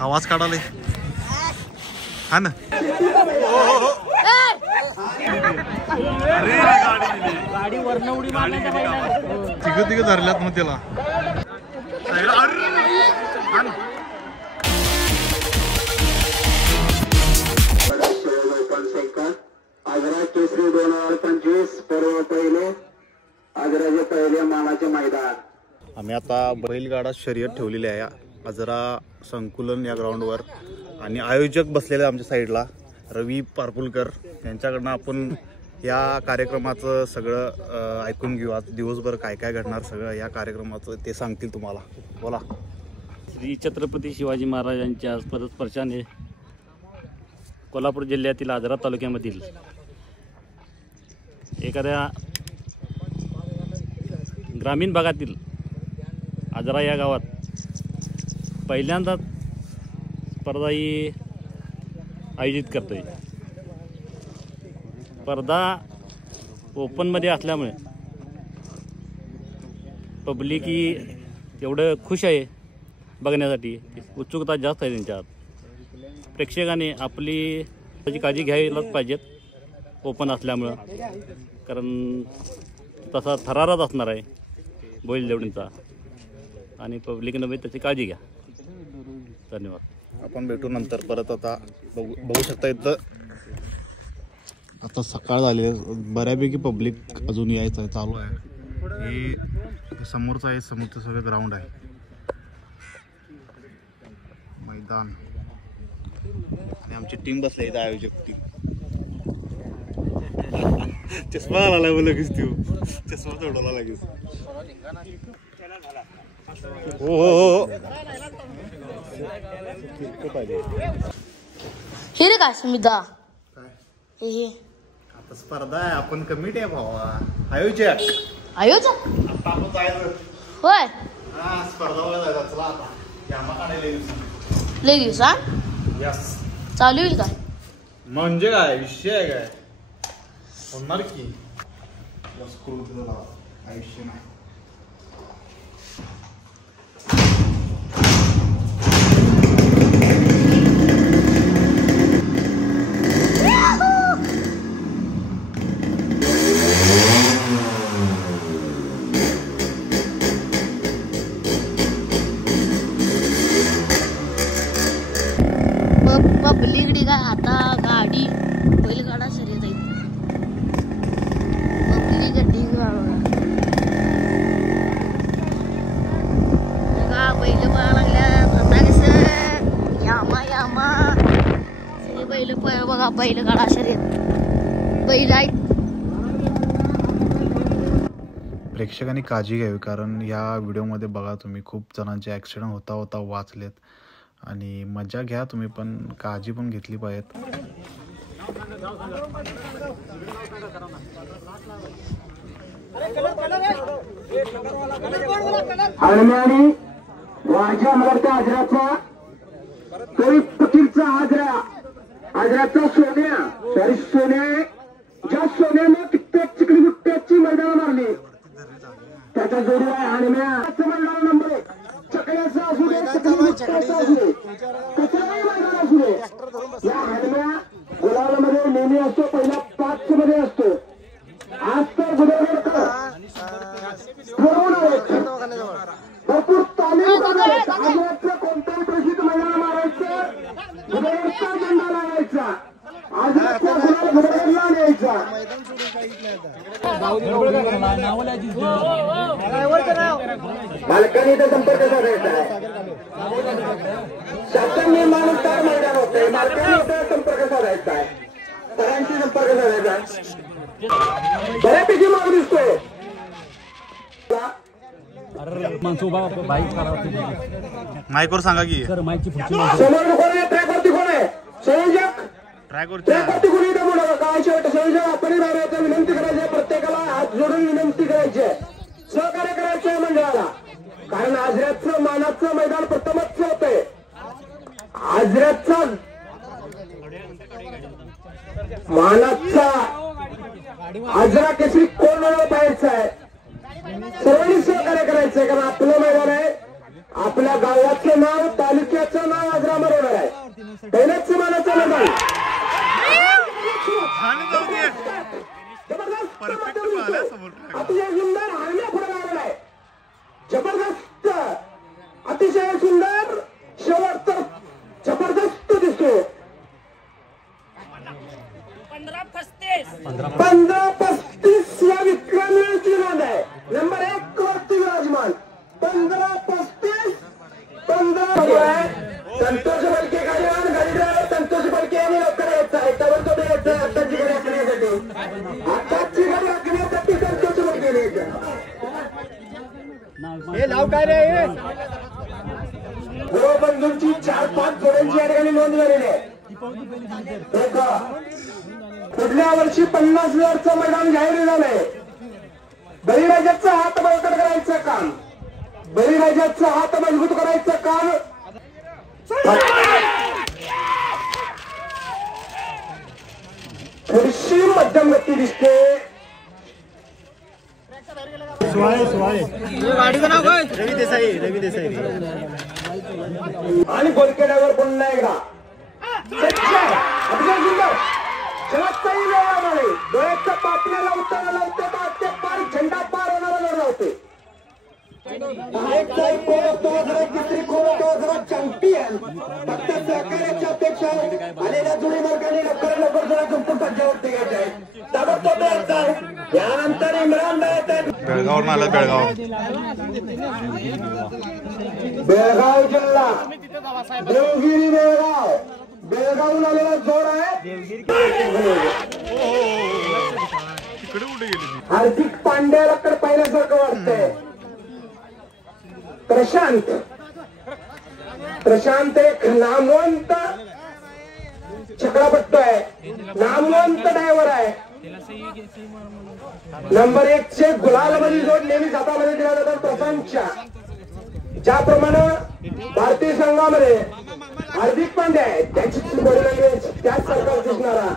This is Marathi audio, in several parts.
आवाज काढाले हा ना। तिघ तिघ धरल्यात मग त्याला आजरा केसरी 2025 पर्व पहिले आजराचे पहिले मानाचे मैदान। आम्ही आता बैलगाडा शर्यत ठेवलेली आहे आजरा संकुलन या ग्राउंडवर आणि आयोजक बसलेले आमच्या साईडला रवी पारकुलकर यांच्याकडनं आपण या कार्यक्रमाचं सगळं ऐकून घेऊ। आज दिवसभर काय काय घडणार सगळं या कार्यक्रमाचं ते सांगतील तुम्हाला। बोला। श्री छत्रपती शिवाजी महाराजांच्या स्पर्शाने कोल्हापूर जिल्ह्यातील आजरा तालुक्यामधील एखाद्या ग्रामीण भागातील आजरा या गावात पहिल्यांदाच स्पर्धा ही आयोजित करतोय। स्पर्धा ओपनमध्ये असल्यामुळे पब्लिक ही एवढं खुश आहे बघण्यासाठी, उत्सुकता जास्त आहे त्यांच्यात। प्रेक्षकाने आपली त्याची काळजी घ्यायलाच पाहिजेत ओपन असल्यामुळं, कारण तसा थरारच असणार आहे बैलजोडींचा आणि पब्लिकनं बी त्याची काळजी घ्या। धन्यवाद। आपण भेटू नंतर परत। आता बघू शकता इथं आता सकाळ झाली आहे, बऱ्यापैकी पब्लिक अजून यायचं आहे, चालू आहे। हे समोरचं आहे, समोरचं सगळं ग्राउंड आहे, मैदान आणि आमची टीम बसली आहे आयोजक टीम। चष्मा आला लगेच तू चष्मा सोडवला लगेच। हो हे काय सुमिता हे आता स्पर्धा आहे, आपण कमिटी आहे भावा, आयोजक आयोजक आता आपण जायचं होय। हा स्पर्धा बघायला जायचं। चला आता कॅमेरा काढायला लय दिवसा यस चालू होईल काय म्हणजे काय विषय आहे काय होणार की आयुष्य नाही। पब्लिक काय आता गाडी बैलगाडा शर्यत आहे, पब्लिक गड्डी का बैल पळा लागल्या। आता कसं यामा यामा सगळे बैल बघा, बैलगाडा शर्यत बैल आहेत। प्रेक्षकांनी काळजी घ्यावी, कारण या व्हिडिओमध्ये बघा तुम्ही खूप जणांचे ॲक्सिडेंट होता वाचलेत आणि मजा घ्या तुम्ही, पण काळजी पण घेतली पाहिजेत। आणि वारच्या मगरच्या आजराचा तरी पकीरचा आजराचा सोन्या सॉरी सोन्या ज्या सोन्याने कित्येक चिकली गुट्ट्याची मैदान मारली त्याच्या जोडीला आहे हणम्याचं मैदान नंबर 1 चकड्याचा असू दे, गुट्ट्याचा असू दे, कुठलाही मैदान असू दे, या हणम्या गुलाबामध्ये नेहमी असतो, पहिल्या 5 मध्ये असतो। आज तर गुलाबावर भरपूर तालीम आजरातलं कोणत्याही प्रसिद्ध मैदान मारायचं, गुलाबाचा झेंडा लागायचा, आजरातल्या गुलाबाला न्यायचा। मालकांनी तर संपर्क साधायचा आहे, शासन निर्माणानुसार मैदान होते, मालकांनी तर संपर्क साधायचा आहे, सरांशी संपर्क साधायचा आहे। बऱ्यापैकी माग दिसतोय माईकवर सांगा की समोर कोण आहे, ट्रॅकवरती कोण आहे, संयोजक ट्रॅकवरती कोणी इथं बोला काय शेवट संयोजक आपण राहण्याचं विनंती करायची, प्रत्येकाला हात जोडून विनंती करायची आहे, सहकार्य करायचं आहे मंडळाला, कारण आजऱ्याचं मानाचं मैदान प्रथमच होतंय। आजऱ्याचा मानाचा आजरा केसरी कोण पाहायचा आहे, सर्वांनी सहकार्य करायचंय, कारण आपलं मैदान आहे, आपल्या गावाचं नाव तालुक्याचं नाव आज रामर होणार आहे. पहिल्याच मानाचं मैदान अतिशय सुंदर हारण्या पुढे लागलेला आहे. जबरदस्त अतिशय सुंदर शेवट तर जबरदस्त दिसतो. 15-35 या विक्रमीची नोंद आहे. नंबर 1 वरती विराजमान 15-35 संतोष बलके गाडी ड्रायव्हर संतोष बलके यांनी लवकर यायचं आहे. ताबडतोब यायचं आहे आताची गाडी आखण्यासाठी. आताची गाडी आखण्यासाठी संतोष बलके यायचं. हे नाव काय रे? गुरुबंधूंची 4-5 जोड्यांची या ठिकाणी नोंद झालेली आहे. पुढल्या वर्षी 50,000चं मैदान जाहीर झालंय. बळीराजाचा हात बळकट करायचं काम, बळीराजाचा हात मजबूत करायचं काम थोडीशी मध्यम गती दिसते. रवी देसाई आणि बोलके ड्रायव्हर पुन्हा एकदा अतिशय सुंदर जगाचाही वेळामध्ये डोळ्याच्या पापण्याला उत्तर लावते ते पार झेंडा पार होणारा लढा होते. चॅम्पियन फक्त सहकार्याची अपेक्षा आलेल्या जुळी मार्गाने लवकर जरा संपूर्ण पंचावरती घ्यायचे आहे. ताबडतोब यायचं आहे. यानंतर इम्रान बेळगावरून आलं. बेळगाव जिल्हा देवगिरी बेळगावहून आलेला जोड आहे. हार्दिक पांड्याला पाहिल्यासारखं वाटतंय. प्रशांत एक नामवंत चक्रपट्टू आहे, नामवंत ड्रायव्हर आहे. नंबर 1चे गुलालमध्ये जोड नेहमी हातामध्ये दिला जातात प्रशांतच्या. ज्याप्रमाणे भारतीय संघामध्ये हार्दिक पांड्या आहे त्याची बॉडी लँग्वेज त्याच सरकार दिसणारा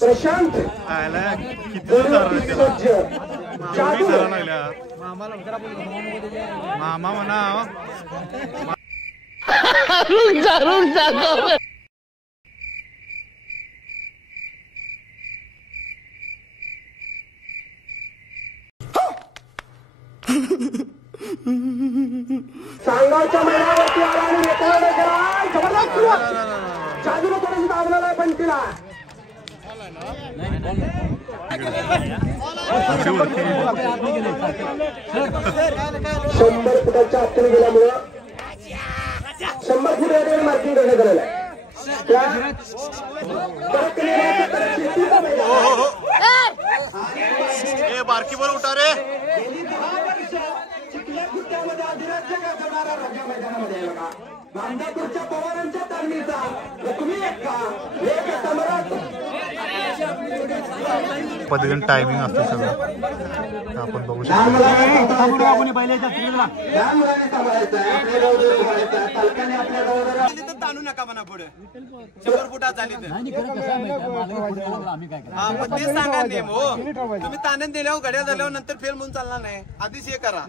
प्रशांत मामा म्हणा सांगावच्या मैदानावरती आला आणि जबरदस्त सुरुवात. जादूला थोडीशी दाबलेला आहे पण तिला 100 फुटाच्या आतून गेल्यामुळं 100 फूट या ठिकाणी मार्किंग करण्यात आलेलं आहे. बारकी बोल उठा रे. राज्य मैदानामध्ये गांधापूरच्या पवारांच्या तालमीचा तुम्ही एक सम्राट पद्धतीने टायमिंग असतं सगळं आपण बघू शकतो. ताणू नका म्हणा पुढे 100 फुटात झाली तर तेच सांगा नेम हो. तुम्ही ताणून दिल्यावर घड्या झाल्यावर नंतर फेल म्हणून चालणार नाही. आधीच हे करा.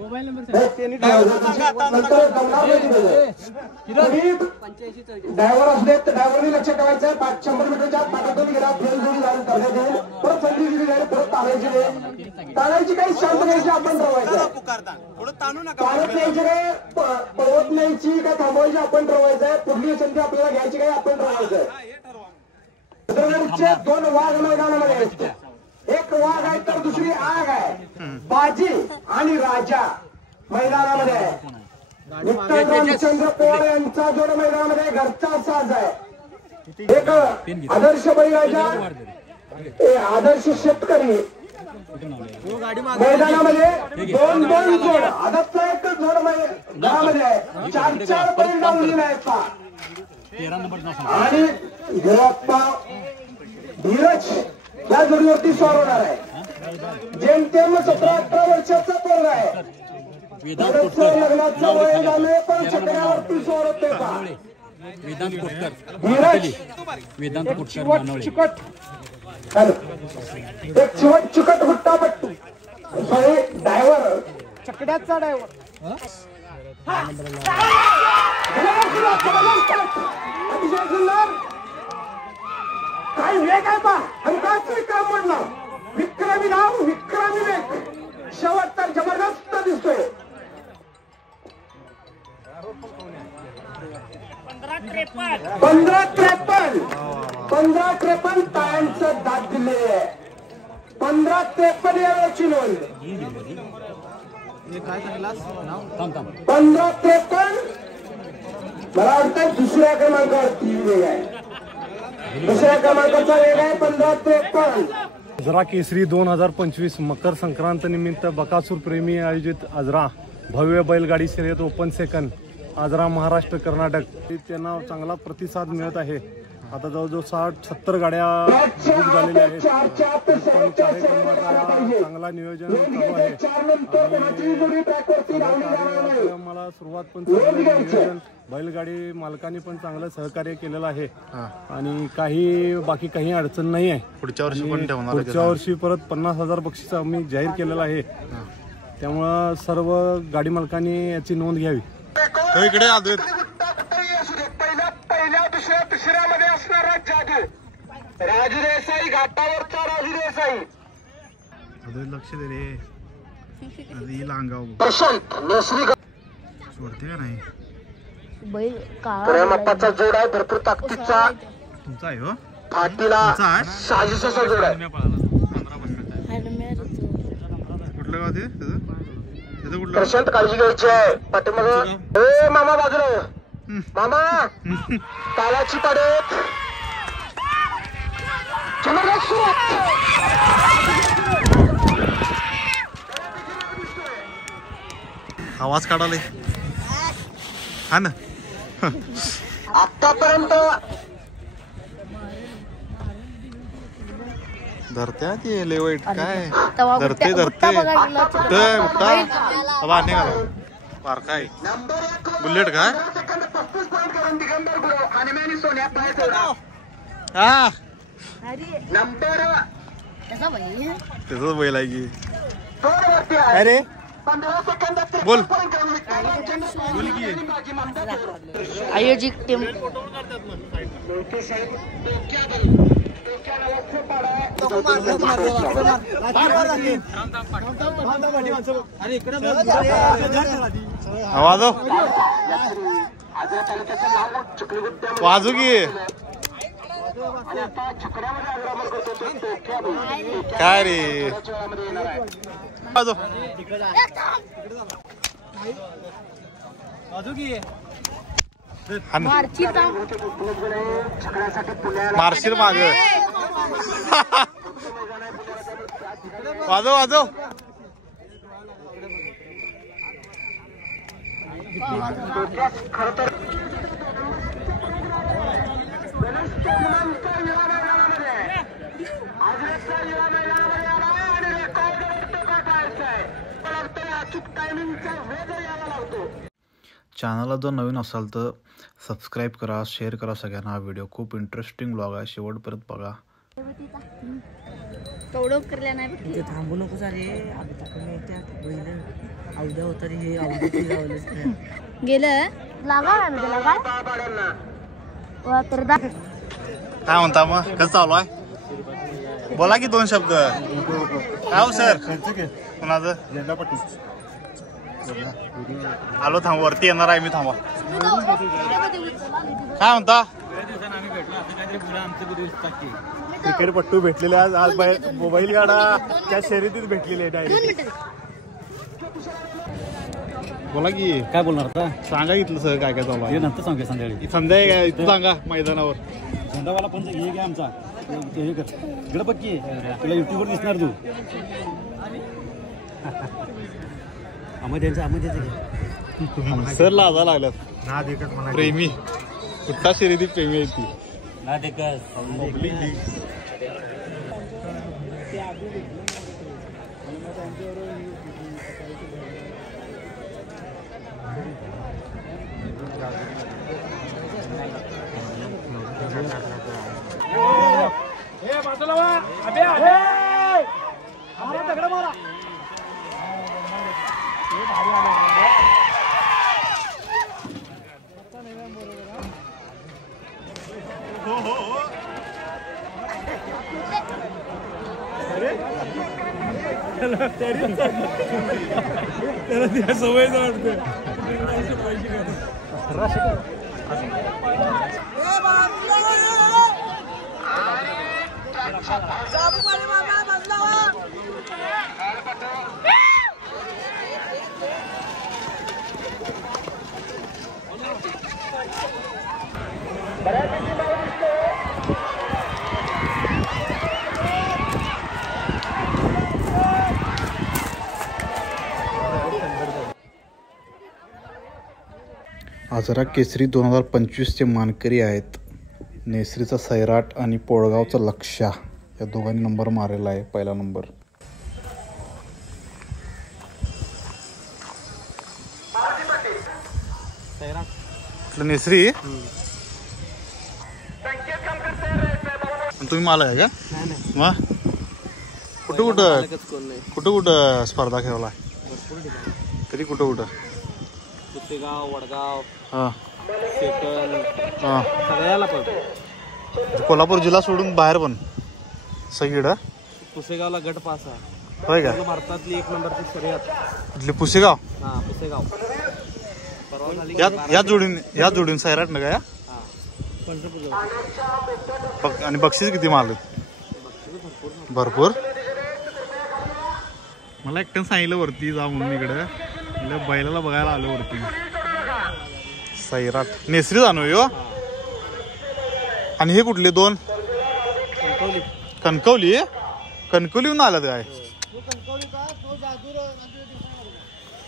ड्रायव्हर असले तर ड्रायव्हरने लक्ष ठेवायचं. 500 मीटरच्या पाठातून गेला फेल जोडी झाली करण्यात येईल. परत संधी दिली जाईल. परत ताणायची नाही. ताणायची काही शांत घ्यायची आपण ठरवायचं. पुकारता थोडं ताणू नका. ताणत न्यायची काय पळवत न्यायची काय थांबवायची आपण ठरवायचंय. पुढली संधी आपल्याला घ्यायची काय आपण ठरवायचंय. 2 वाघ मैदानामध्ये आहेत. एक वाघ आहे तर दुसरी आग आहे. बाजी आणि राजा मैदानामध्ये आहे. विठ्ठल रामचंद्र पवार यांचा जोड मैदानामध्ये घरचा साज आहे. एक आदर्श बळीराजा आदर्श शेतकरी मैदानामध्ये 2 जोड आदतचा एक जोड मैदानामध्ये आहे. 4 बैल लावलेला आहे. आणि धीरज या जोडीवरती स्वार होणार आहे. जेमतेम 17-18 वर्षाचा पोरगा आहे. लग्नाचं वय झालंय पण चक्रावरती स्वार होते का धीरज चिकट एक चिकट हुट्टापट्टू ड्रायव्हर चकड्याचा ड्रायव्हर अतिशय सुंदर काही वेग आहे पा आणि काच विक्रम म्हणलं विक्रमी नाव विक्रमी वेग शेवट तर जबरदस्त दिसतोय 15-53 टाळ्यांचं दाद दिले 15-53 याची नोंद 15-53 मला वाटतं दुसऱ्या क्रमांकावर 3 वेग आहे दुसऱ्या क्रमांकाचा वेग आहे 15-53 आजरा केसरी 2025 मकर संक्रांत निमित्त बकासूर प्रेमी आयोजित आजरा भव्य बैलगाडी शर्यत ओपन सेकंड आजरा महाराष्ट्र कर्नाटक त्यांना चांगला प्रतिसाद मिळत आहे. आता जवळजवळ 60-70 गाड्या बुक झालेल्या आहेत. कार्यक्रमाचा चांगला नियोजन चालू आहे. मला सुरुवात पण नियोजन बैलगाडी मालकांनी पण चांगलं सहकार्य केलेलं आहे आणि बाकी काही अडचण नाही आहे. पुढच्या वर्षी परत 50,000 बक्षीस आम्ही जाहीर केलेलं आहे. त्यामुळं सर्व गाडी मालकांनी याची नोंद घ्यावी. इकडे पहिल्या दुसऱ्यामध्ये असणारा जादू राजू देसाई घाटावरचा राजू देसाई लक्ष दे रे प्रशांत नेसरी सोडते का नाही बैल प्रेमाप्पाचा जोड आहे भरपूर ताकदीचा तुमचा आहे हो फाटीला साजिशाचा जोड आहे कुठलं गाव ते कुठलं प्रशांत काळजी घ्यायची आहे पाठीमाग ए मामा बाजूला मामा तालाची पाडेत आवाज काढाले हा ना आतापर्यंत धरत्या ती लय वाईट काय तवा धरते गुट्टा बघा गेला निघाला बारकाय बुलेट काय हा त्याचा बैल त्याच बैल आहे की अरे बोल की आयोजित टीम वाजव वाजू की काय रे वाजव मारशील माग वाजव वाजव चॅनलला जर नवीन असाल तर सबस्क्राईब करा, शेअर करा सगळ्यांना. हा व्हिडिओ खूप इंटरेस्टिंग ब्लॉग आहे, शेवटपर्यंत बघा. तेवढं करल्या नाही ते थांबू नको झाले अवध्या होता हे गेलं लागा तर काय म्हणता मग कसं चालू आहे? बोला की 2 शब्द. काय हो सर कोणाचं आलो थांब वरती येणार आहे मी थांबा. काय म्हणता क्रिकेट पट्टू भेटलेले आज मोबाईल गाडा त्या शर्यतीत भेटलेले डायरेक्ट. बोला की काय बोलणार आता? सांगा इथलं सर काय काय चालू आहे नंतर सांगू संध्याकाळी. संध्याकाळी इथं सांगा मैदानावर. संध्याकाळला पण हे घ्या आमचा हे कर इकडं बघ की तुला युट्यूबवर दिसणार तू. सर लाजा लागल्यात प्रेमी कुठला शर्यती प्रेमी आहे ती ना ते सवय वाटते आजरा केसरी 2025चे मानकरी आहेत नेसरीचा सैराट आणि पोळगावचा लक्ष्या या दोघांनी नंबर मारलेला आहे पहिला नंबर. नेसरी तुम्ही मालक आहे का? मग कुठं कुठं स्पर्धा खेळला तरी कुठं पुसेगाव, वडगाव, हां सेकल हां सगळ्याला पण. कोल्हापूर जिल्हा सोडून बाहेर पण सगळीकडं. पुसेगावला गट पास आहे. होय का? भारतातली 1 नंबरची शर्यत. कुठली पुसेगाव? हा पुसेगाव. परवा झाली या जोडीन सैराट न काय आणि बक्षीस किती मारले? भरपूर. मला एकट्यानं सांगितलं वरती जा म्हणून इकडे बैलाला बघायला आलो वरती. सैराट नेसरी जाणू यो. आणि हे कुठले दोन? कणकवली. कणकवलीहून आलात काय?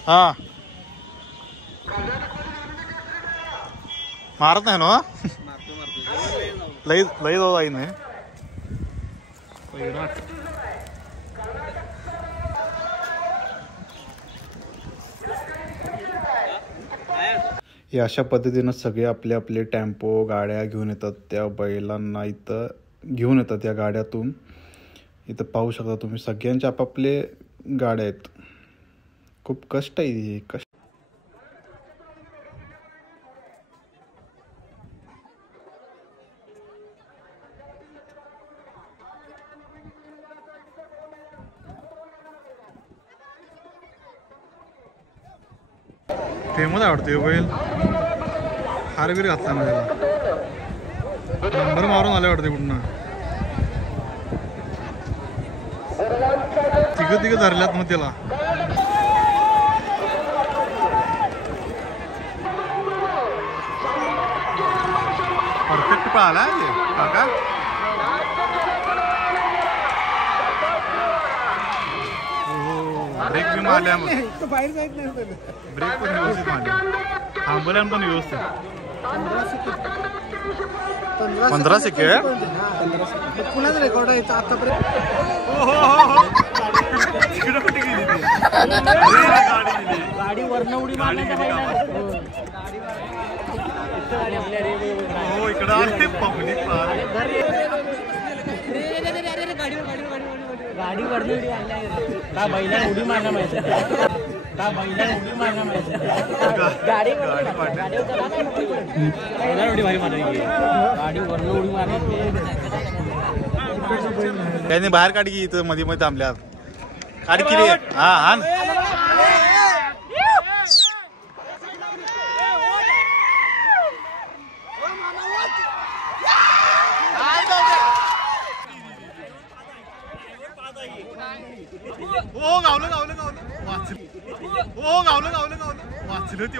हा मारत नाही ना लई जाऊ जाई नाही. अशा पद्धतीनं सगळे आपले आपले टेम्पो गाड्या घेऊन येतात. त्या बैलांना इथं घेऊन येतात या गाड्यातून. इथं पाहू शकता तुम्ही सगळ्यांचे आपापले गाड्या आहेत. खूप कष्ट आहे कष्ट. फेमस आवडते बैल. हार बीर घातला ना त्याला. नंबर मारून आले वाटते कुठनं. तिघं धरल्यात मग त्याला. परफेक्ट पळाला काका. ब्रेक बी मारल्या मग. ब्रेक पण व्यवस्थित मारल्या. थांबल्या पण व्यवस्थित. 15 सेकंड कुणाच रेकॉर्ड आहे आतापर्यंत. गाडी वरनं उडी मारण्याच्या हो इकडं आले पब्लिक. गाडी वरनं उडी मारल्या का बैलाला उडी मारणं माहिती का बैलाला उडी मारणं माहिती. गाडी उडी भारी मारायची. गाडी वरनं उडी मारायची. त्यांनी बाहेर काढ की इथं मध्ये मध्ये थांबल्यात. काढ की रे. हा हा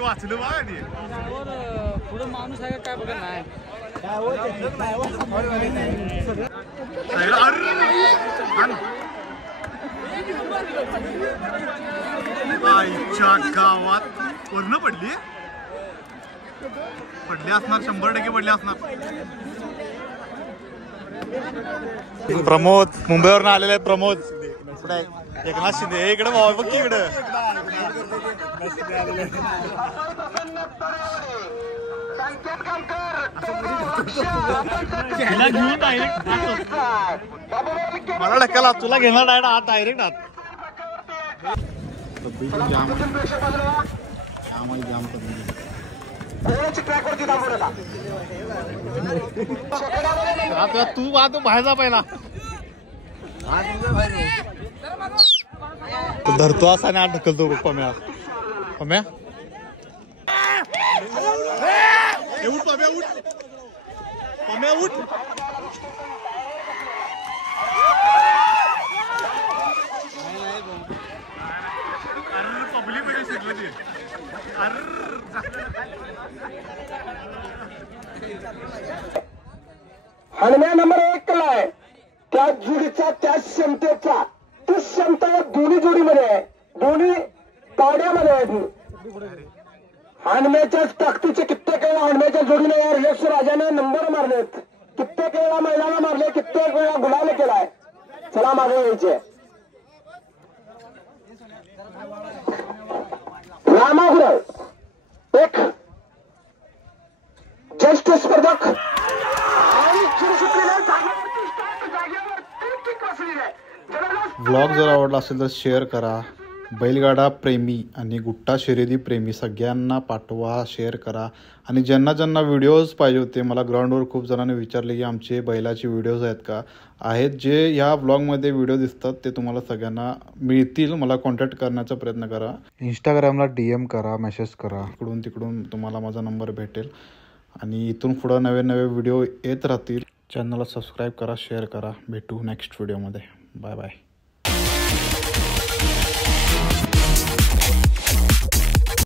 वाचलं बा. पुढे माणूस आहे काय बघा नाही. आईच्या गावात वर्ण पडली असणार. 100% पडली असणार. प्रमोद मुंबईवरून आलेले आहेत. प्रमोद एकनाथ शिंदे इकडे बघ की इकडे. मला ढक्काला तुला घेणार डायरेक्ट आत. डायरेक्ट आत. जाम करून जवळची ट्रॅकवरती थांबू नका. आता तू बाहेर जा पहिला. धरतो असा आणि आत ढकलतो पम्या. पम्या उठ, पम्या उठ, पम्या उठ. हणम्या नंबर 1 केला आहे. त्या जोडीचा त्या क्षमतेचा ती क्षमता या दोन्ही जोडीमध्ये आहे. दोन्ही पाड्यामध्ये आहे. हणम्याच्याच ताकदीचे कित्येक वेळा हणम्याच्या जोडीने या यश राजाने नंबर मारलेत. कित्येक वेळा महिलांना मारले, कित्येक वेळा गुलाल केलाय. चला मागे यायचे. रामागुरव एक ज्येष्ठ स्पर्धक आणि व्लॉग जर आवडला असेल तर शेअर करा. बैलगाडा प्रेमी आणि गुट्टा शर्यती प्रेमी सगळ्यांना पाठवा, शेअर करा. आणि ज्यांना ज्यांना व्हिडिओज पाहिजे होते, मला ग्राउंडवर खूप जणांनी विचारले की आमचे बैलाचे व्हिडिओज आहेत का. आहेत, जे ह्या व्लॉगमध्ये व्हिडिओ दिसतात ते तुम्हाला सगळ्यांना मिळतील. मला कॉन्टॅक्ट करण्याचा प्रयत्न करा. इंस्टाग्रामला DM करा, मेसेज करा. इकडून तिकडून तुम्हाला माझा नंबर भेटेल. आणि इथून पुढं नवे नवे व्हिडिओ येत राहतील. चॅनलला सबस्क्राईब करा, शेअर करा. भेटू नेक्स्ट व्हिडिओमध्ये. Bye bye.